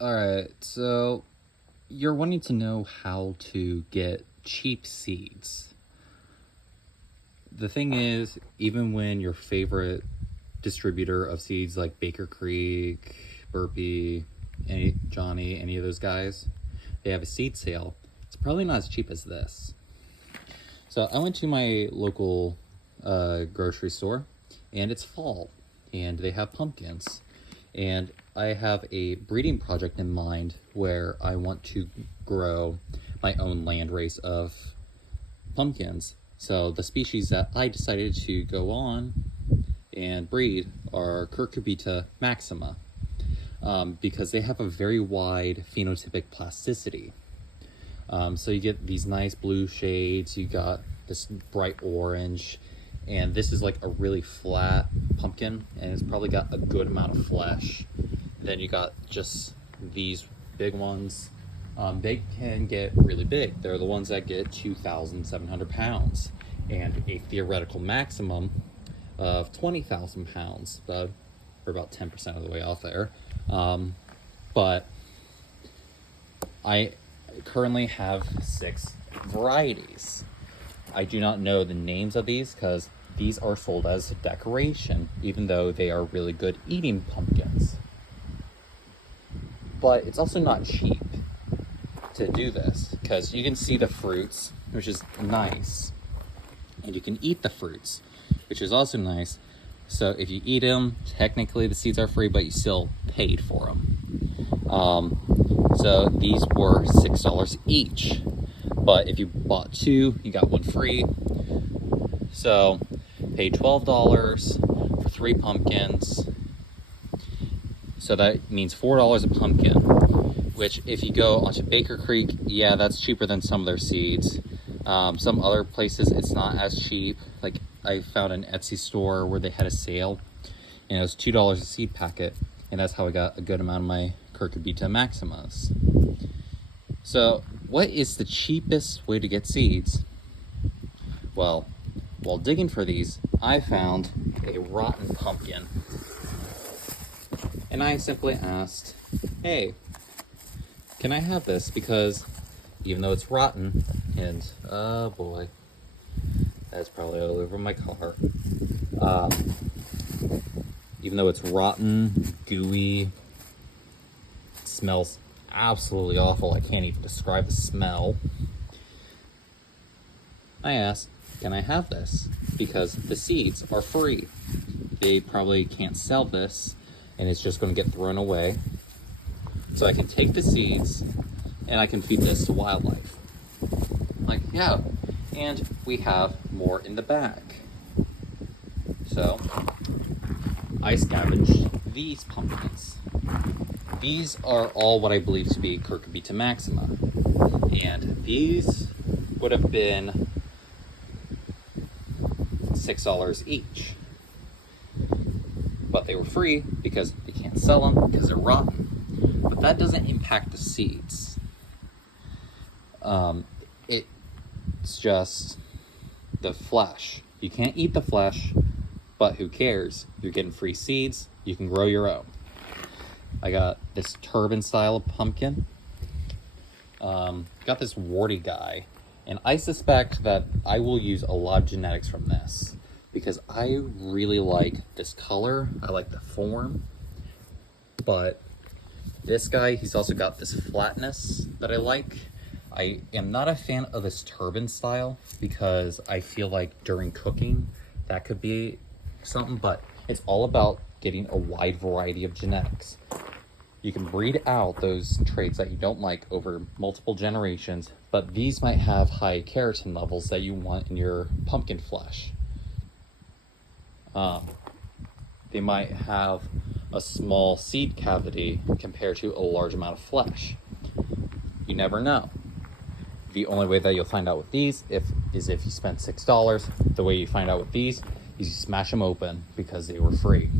Alright, so you're wanting to know how to get cheap seeds. The thing is, even when your favorite distributor of seeds like Baker Creek, Burpee, Johnny, any of those guys, they have a seed sale, it's probably not as cheap as this. So I went to my local grocery store, and it's fall, and they have pumpkins. And I have a breeding project in mind where I want to grow my own land race of pumpkins. So the species that I decided to go on and breed are Cucurbita maxima, because they have a very wide phenotypic plasticity. So you get these nice blue shades, you got this bright orange, and this is like a really flat pumpkin, and it's probably got a good amount of flesh. Then you got just these big ones. They can get really big. They're the ones that get 2,700 pounds and a theoretical maximum of 20,000 pounds. We're about 10% of the way off there. But I currently have 6 varieties. I do not know the names of these because these are sold as decoration, even though they are really good eating pumpkins. But it's also not cheap to do this because you can see the fruits, which is nice, and you can eat the fruits, which is also nice. So if you eat them, technically the seeds are free, but you still paid for them. So these were $6 each, but if you bought 2, you got 1 free. So paid $12 for 3 pumpkins. So that means $4 a pumpkin, which if you go onto Baker Creek, yeah, that's cheaper than some of their seeds. Some other places it's not as cheap. Like I found an Etsy store where they had a sale, and it was $2 a seed packet, and that's how I got a good amount of my Cucurbita maximas. So what is the cheapest way to get seeds? Well, while digging for these, I found a rotten pumpkin. And I simply asked, hey, can I have this? Because even though it's rotten, and oh boy, that's probably all over my car. Even though it's rotten, gooey, smells absolutely awful. I can't even describe the smell. I asked, can I have this? Because the seeds are free. They probably can't sell this, and it's just going to get thrown away. So I can take the seeds and I can feed this to wildlife. Like, yeah, and we have more in the bag. So I scavenged these pumpkins. These are all what I believe to be Cucurbita maxima, and these would have been $6 each, but they were free because they can't sell them because they're rotten. But that doesn't impact the seeds. It's just the flesh. You can't eat the flesh, but who cares? You're getting free seeds. You can grow your own. I got this turban style of pumpkin. Got this warty guy, and I suspect that I will use a lot of genetics from this because I really like this color. I like the form, but this guy, he's also got this flatness that I like. I am not a fan of this turban style because I feel like during cooking that could be something, but it's all about getting a wide variety of genetics. You can breed out those traits that you don't like over multiple generations, but these might have high keratin levels that you want in your pumpkin flesh. They might have a small seed cavity compared to a large amount of flesh. You never know. The only way that you'll find out with these is if you spend $6. The way you find out with these is you smash them open because they were free.